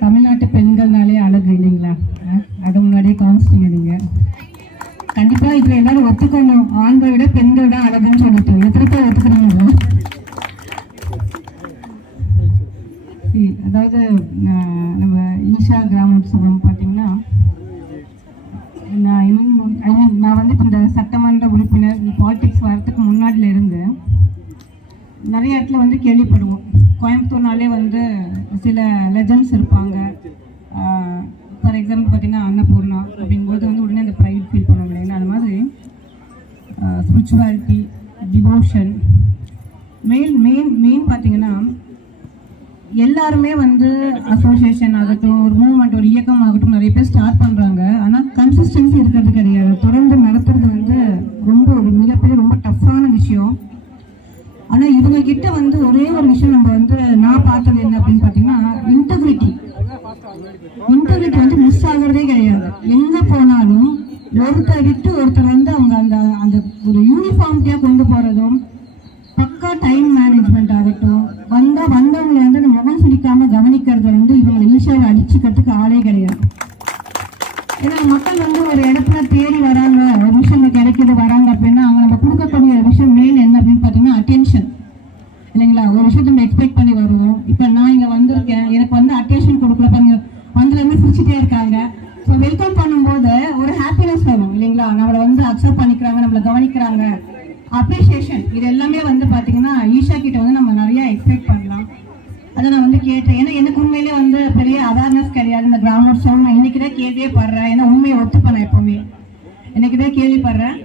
தமிழ்நாட்டு பெண்கள்னாலே அழகு இல்லைங்களா? அது முன்னாடியே காமிச்சிட்டீங்க நீங்கள். கண்டிப்பாக இதில் எல்லாரும் ஒத்துக்கணும், ஆண்களை விட பெண்கள் தான் அழகுன்னு சொல்லிட்டு. எத்தனை பேர் ஒத்துக்கிறீங்களா? அதாவது நம்ம ஈஷா கிராமோத்சவம் பார்த்தீங்கன்னா, நான் வந்து இப்போ இந்த சட்டமன்ற உறுப்பினர் பாலிடிக்ஸ் வரத்துக்கு முன்னாடியில் இருந்து நிறைய இடத்துல வந்து கேள்விப்படுவோம். கோயம்புத்தூர்னாலே வந்து சில லெஜண்ட்ஸ் இருப்பாங்க. ஃபார் எக்ஸாம்பிள் பார்த்தீங்கன்னா அன்னபூர்ணா அப்படிங்கும்போது வந்து உடனே அந்த ப்ரைட் ஃபீல் பண்ண முடியாது. அது மாதிரி ஸ்பிரிச்சுவாலிட்டி, டிவோஷன், மெயின் பார்த்தீங்கன்னா எல்லாருமே வந்து அசோசியேஷன் ஆகட்டும், ஒரு மூவ்மெண்ட், ஒரு இயக்கம் ஆகட்டும், நிறைய பேர் ஸ்டார்ட் பண்ணுறாங்க. ஆனால் கன்சிஸ்டன்சி இருக்கிறது கிடையாது. தொடர்ந்து நடத்துறது வந்து ரொம்ப ஒரு மிகப்பெரிய ரொம்ப டஃப்பான விஷயம். ஆனால் இவங்க கிட்ட வந்து ஒரே ஒரு விஷயம் நம்ம வந்து நான் பார்த்தது என்ன அப்படின்னு பார்த்தீங்கன்னா, இன்டெகிரிட்டி வந்து மிஸ் ஆகிறதே கிடையாது. எங்கே போனாலும் ஒருத்தர் விட்டு ஒருத்தர் வந்து அவங்க அந்த அந்த ஒரு யூனிஃபார்மிட்டியாக கொண்டு போகிறதும், பக்கா டைம் மேனேஜ்மெண்ட் ஆகட்டும், வந்தவங்களை வந்து அந்த முகம் சுடிக்காம கவனிக்கிறத வந்து இவங்களை ஈஸியாக அடிச்சுக்கிறதுக்கு ஆளே கிடையாது. ஏன்னா மக்கள் வந்து ஒரு இடத்துல தேடி வராங்க, ஒரு விஷயம் கிடைக்கிது வராங்க அப்படின்னா அவங்க நம்ம கொடுக்கக்கூடிய விஷயம் மெயின் என்ன அப்படின்னு பார்த்தீங்கன்னா அட்டென்ஷன் இல்லைங்களா? ஒரு விஷயத்த நம்ம எக்ஸ்பெக்ட் பண்ணி வருவோம். இப்போ நான் இங்கே வந்திருக்கேன், எனக்கு வந்து அட்டென்ஷன் கொடுக்கல, பாருங்க வந்ததுலேருந்து சிரிச்சுட்டே இருக்காங்க. ஸோ வெல்கம் பண்ணும்போது ஒரு ஹாப்பினஸ் வரும் இல்லைங்களா? நம்மளை வந்து அக்செப்ட் பண்ணிக்கிறாங்க, நம்மளை கவனிக்கிறாங்க, அப்ரிசியேஷன். இது எல்லாமே வந்து பார்த்தீங்கன்னா ஈஷா கிட்ட வந்து நம்ம நிறைய எக்ஸ்பெக்ட் பண்ணலாம். அதை நான் வந்து கேட்டேன். ஏன்னா எனக்கு உண்மையிலே வந்து பெரிய அவேர்னஸ் கிடையாது இந்த கிராமோத்சவம். நான் இன்னைக்கு தான் கேள்வியே படுறேன். ஏன்னா உண்மையை ஒத்துப்பேன், எப்பவுமே இன்னைக்கு தான் கேள்விப்படுறேன்.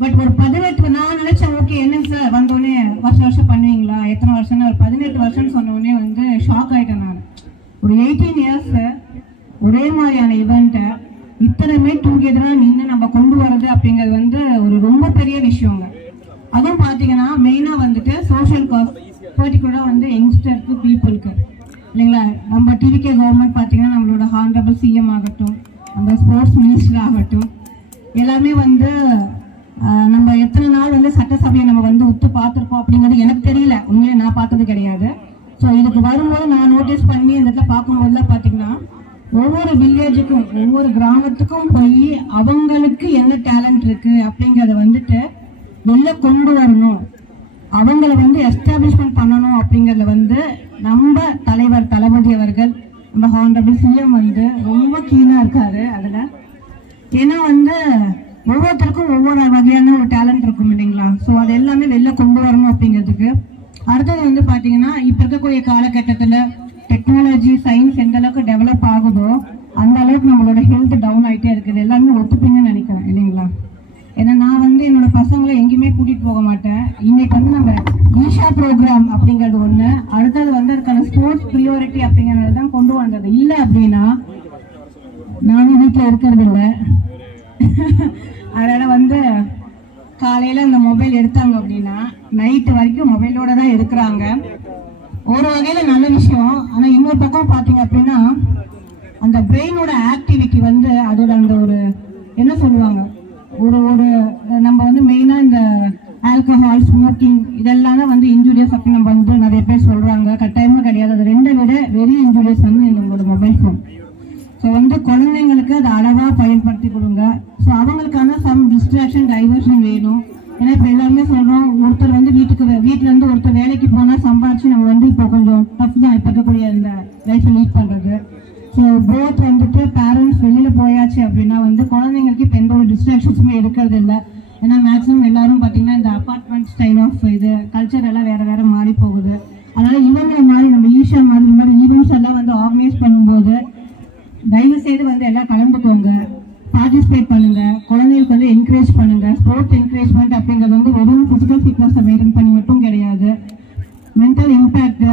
பட் ஒரு 18 நான் நினைச்சேன், ஓகே என்னங்க சார் வந்தோடனே வருஷம் பண்ணுவீங்களா, எத்தனை வருஷம்னா ஒரு 18 வருஷம்னு சொன்னோடனே வந்து ஷாக் ஆகிட்டேன் நான். ஒரு 18 இயர்ஸ் ஒரே மாதிரியான இவெண்ட்டை இத்தனைமே டுகெதராக நின்று நம்ம கொண்டு வர்றது அப்படிங்கிறது வந்து ஒரு ரொம்ப பெரிய விஷயங்க. அதுவும் பார்த்தீங்கன்னா மெயினாக வந்துட்டு சோஷியல் காஸ், பர்டிகுலராக வந்து யங்ஸ்டருக்கு, பீப்புளுக்கு இல்லைங்களா? நம்ம டிவிகே கவர்மெண்ட் பார்த்தீங்கன்னா நம்மளோட ஹானரபிள் சிஎம் ஆகட்டும், அந்த ஸ்போர்ட்ஸ் மினிஸ்டர் ஆகட்டும், எல்லாமே வந்து நம்ம எத்தனை நாள் வந்து சட்டசபையை நம்ம வந்து ஒத்து பார்த்துருக்கோம் அப்படிங்கிறது எனக்கு தெரியல, உண்மையிலே நான் பார்த்தது கிடையாது. ஸோ இதுக்கு வரும்போது நான் நோட்டீஸ் பண்ணி இந்த இடத்துல பார்க்கும்போதுலாம் பார்த்தீங்கன்னா ஒவ்வொரு வில்லேஜுக்கும், ஒவ்வொரு கிராமத்துக்கும் போய் அவங்களுக்கு என்ன டேலண்ட் இருக்கு அப்படிங்கிறத வந்துட்டு வெளில கொண்டு வரணும், அவங்கள வந்து எஸ்டாப்ளிஷ்மெண்ட் பண்ணணும் அப்படிங்கிறத வந்து நம்ம தலைவர் தளபதி அவர்கள், நம்ம ஹானரபிள் சிஎம் வந்து ரொம்ப கீனாக இருக்காரு அதில். ஏன்னா வந்து ஒவ்வொருத்தருக்கும் ஒவ்வொரு வகையான ஒரு டேலண்ட் இருக்கும் இல்லைங்களா? ஸோ அது எல்லாமே வெளில கொண்டு வரணும் அப்படிங்கிறதுக்கு. அடுத்தது வந்து பார்த்தீங்கன்னா இப்போ இருக்கக்கூடிய காலகட்டத்தில் டெக்னாலஜி, சயின்ஸ் எந்த அளவுக்கு டெவலப் ஆகுதோ அந்த அளவுக்கு நம்மளோட ஹெல்த் டவுன் ஆகிட்டே இருக்குது. எல்லாருமே ஒத்துப்பீங்கன்னு நினைக்கிறேன் இல்லைங்களா? ஏன்னா நான் வந்து என்னோட பசங்களை எங்கேயுமே கூட்டிகிட்டு போக மாட்டேன். இன்னைக்கு வந்து நம்ம ஈஷா ப்ரோக்ராம் அப்படிங்கிறது ஒன்று, அடுத்தது வந்து அதுக்கான ஸ்போர்ட்ஸ் ப்ரியாரிட்டி அப்படிங்கிறது தான் கொண்டு வந்தது. இல்லை அப்படின்னா நானும் வீட்டில் இருக்கிறது இல்லை. அதனால் வந்து காலையில் இந்த மொபைல் எடுத்தாங்க அப்படின்னா நைட்டு வரைக்கும் மொபைலோட தான் இருக்கிறாங்க. ஒரு வகையில் நல்ல விஷயம். ஆனால் இன்னொரு பக்கம் பார்த்தீங்க அப்படின்னா அந்த பிரெயினோட ஆக்டிவிட்டி வந்து அதோட அந்த ஒரு என்ன சொல்லுவாங்க, ஒரு ஒரு நம்ம வந்து மெயினாக இந்த ஆல்கஹால், ஸ்மோக்கிங் இதெல்லாம் தான் வந்து இன்ஜூரியஸ் அப்படின்னு நம்ம வந்து நிறைய பேர் சொல்கிறாங்க. கட்டாயமாக கிடையாது. அது ரெண்டை விட வெரி இன்ஜூரியஸ் வந்து நம்மளோட மொபைல் ஃபோன். ஸோ வந்து குழந்தைங்களுக்கு அதை அளவாக பயன்படுத்தி கொடுங்க. ஸோ அவங்களுக்கான சம் டிஸ்ட்ராக்ஷன், டைவர்ஷன் வேணும். ஏன்னா இப்போ எல்லாருமே சொல்கிறோம், ஒருத்தர் வந்து வீட்டிலேருந்து ஒருத்தர் வேலைக்கு போனால் சம்பாதிச்சு நம்ம வந்து இப்போ கொஞ்சம் டஃப் தான் இப்போ இருக்கக்கூடிய இந்த லைஃப்பை லீட் பண்ணுறது. ஸோ போத் வந்துட்டு பேரண்ட்ஸ் வெளியில் போயாச்சு அப்படின்னா வந்து குழந்தைங்களுக்கு இப்போ எந்த ஒரு டிஸ்ட்ராக்ஷன்ஸுமே இருக்கிறது இல்லை. ஏன்னா மேக்ஸிமம் எல்லாரும் பார்த்தீங்கன்னா இந்த அப்பார்ட்மெண்ட் ஸ்டைல் ஆஃப் இது கல்ச்சர் எல்லாம் வேறு மாறி போகுது. அதனால் இவங்க மாதிரி நம்ம ஈஷா மாதிரி இந்த மாதிரி ஈவெண்ட்ஸ் எல்லாம் வந்து ஆர்கனைஸ் பண்ணும்போது தயவு செய்து வந்து எல்லாம் கலந்துக்கோங்க, பார்ட்டிசிபேட் பண்ணுங்க, குழந்தைகளுக்கு வந்து என்கரேஜ் பண்ணுங்க. ஸ்போர்ட்ஸ் என்கரேஜ்மெண்ட் அப்படிங்கிறது வந்து வெறும் ஃபிசிக்கல் ஃபிட்னஸை மெயின்டைன் பண்ணி மட்டும் கிடையாது. மென்டல் இம்பேக்ட்,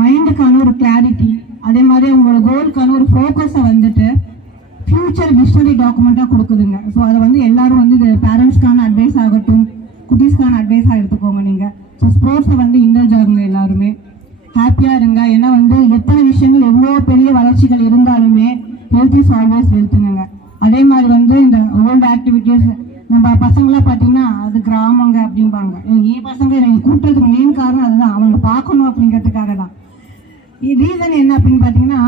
மைண்டுக்கான ஒரு கிளாரிட்டி, அதே மாதிரி உங்களோட கோலுக்கான ஒரு ஃபோக்கஸை வந்துட்டு ஃபியூச்சர் விஷனரி டாக்குமெண்ட்டாக கொடுக்குதுங்க. ஸோ அதை வந்து எல்லாரும் வந்து இது பேரண்ட்ஸ்க்கான அட்வைஸ் ஆகட்டும், குட்டீஸ்க்கான அட்வைஸாக எடுத்துக்கோங்க நீங்கள். ஸோ ஸ்போர்ட்ஸை வந்து இன்டர்ஜ் ஆகுங்க, எல்லாருமே ஹாப்பியாக இருங்க. ஏன்னா வந்து எத்தனை விஷயங்கள் எவ்வளோ பெரிய வளர்ச்சிகள் இருந்தாலுமே ஹெல்த் இஸ் ஆல்வேஸ் வெல்த்துங்க. அதே மாதிரி வந்து இந்த ஓல்டு ஆக்டிவிட்டீஸ் நம்ம பசங்களாம் பார்த்தீங்கன்னா அது கிராமங்க அப்படிம்பாங்க. என் பசங்க எனக்கு கூட்டுறதுக்கு மெயின் காரணம் அதுதான், அவங்க பார்க்கணும் அப்படிங்கிறதுக்காக தான். ரீசன் என்ன அப்படின்னு பார்த்தீங்கன்னா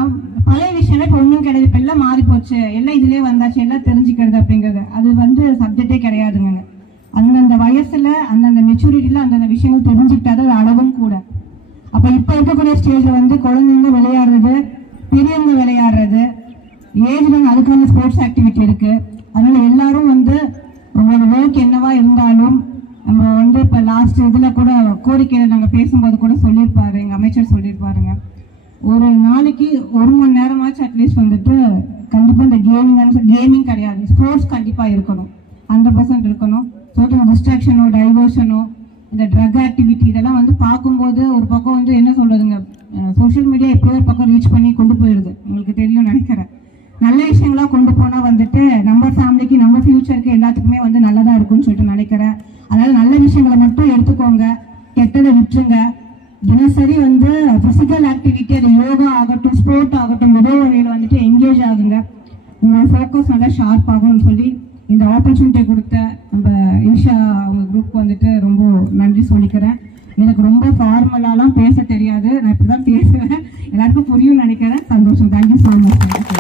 விஷயம்லாம் இப்போ ஒன்றும் கிடையாது. இப்போ எல்லாம் மாறி போச்சு, எல்லாம் இதுலேயே வந்தாச்சு, எல்லாம் தெரிஞ்சுக்கிறது அப்படிங்கிறது அது வந்து சப்ஜெக்டே கிடையாதுங்க. அந்தந்த வயசுல அந்தந்த மெச்சூரிட்டியில் அந்தந்த விஷயங்கள் தெரிஞ்சுக்கிட்டாதான் அது அளவும் கூட. அப்போ இப்போ இருக்கக்கூடிய ஸ்டேஜில் வந்து குழந்தைங்க விளையாடுறது, பெரியவங்க விளையாடுறது, ஏஜ் வந்து அதுக்கான ஸ்போர்ட்ஸ் ஆக்டிவிட்டி இருக்கு. அதனால எல்லாரும் வந்து உங்களோட ஒர்க் என்னவா இருந்தாலும் நம்ம வந்து இப்போ லாஸ்ட் இதில் கூட கோரிக்கையில் நாங்கள் பேசும்போது கூட சொல்லியிருப்பாரு, எங்கள் அமைச்சர் சொல்லியிருப்பாருங்க, ஒரு நாளைக்கு 1 மணி நேரமாச்சும் அட்லீஸ்ட் வந்துட்டு கண்டிப்பாக இந்த கேமிங் கிடையாது, ஸ்போர்ட்ஸ் கண்டிப்பாக இருக்கணும், 100% இருக்கணும். ஸோ டிஸ்ட்ராக்ஷனோ டைவர்ஷனோ இந்த ட்ரக் ஆக்டிவிட்டி இதெல்லாம் வந்து பார்க்கும்போது ஒரு பக்கம் வந்து என்ன சொல்றதுங்க, சோஷியல் மீடியா எப்போயோ ஒரு பக்கம் ரீச் பண்ணி கொண்டு போயிடுது, உங்களுக்கு தெரியும் நினைக்கிறேன். நல்ல விஷயங்களா கொண்டு போனால் வந்துட்டு நம்ம ஃபேமிலிக்கு நம்ம ஃபியூச்சருக்கு எல்லாத்துக்குமே வந்து நல்லதாக இருக்கும்னு சொல்லிட்டு நினைக்கிறேன். அதனால நல்ல விஷயங்களை மட்டும் எடுத்துக்கோங்க, கெட்டதை விட்டுருங்க. தினசரி வந்து ஃபிசிக்கல் ஆக்டிவிட்டி, அது யோகா ஆகட்டும், ஸ்போர்ட் ஆகட்டும், ஏதோ வகையில் வந்துட்டு என்கேஜ் ஆகுங்க. உங்களோட ஃபோக்கஸ் நல்லா ஷார்ப் ஆகும்னு சொல்லி இந்த ஆப்பர்ச்சுனிட்டி கொடுத்த நம்ம ஈஷா அவங்க குரூப் வந்துட்டு ரொம்ப நன்றி சொல்லிக்கிறேன். எனக்கு ரொம்ப ஃபார்மலாலாம் பேச தெரியாது, நான் இப்படி தான் பேசுவேன், எல்லாருக்கும் புரியும்னு நினைக்கிறேன். சந்தோஷம். Thank you so much.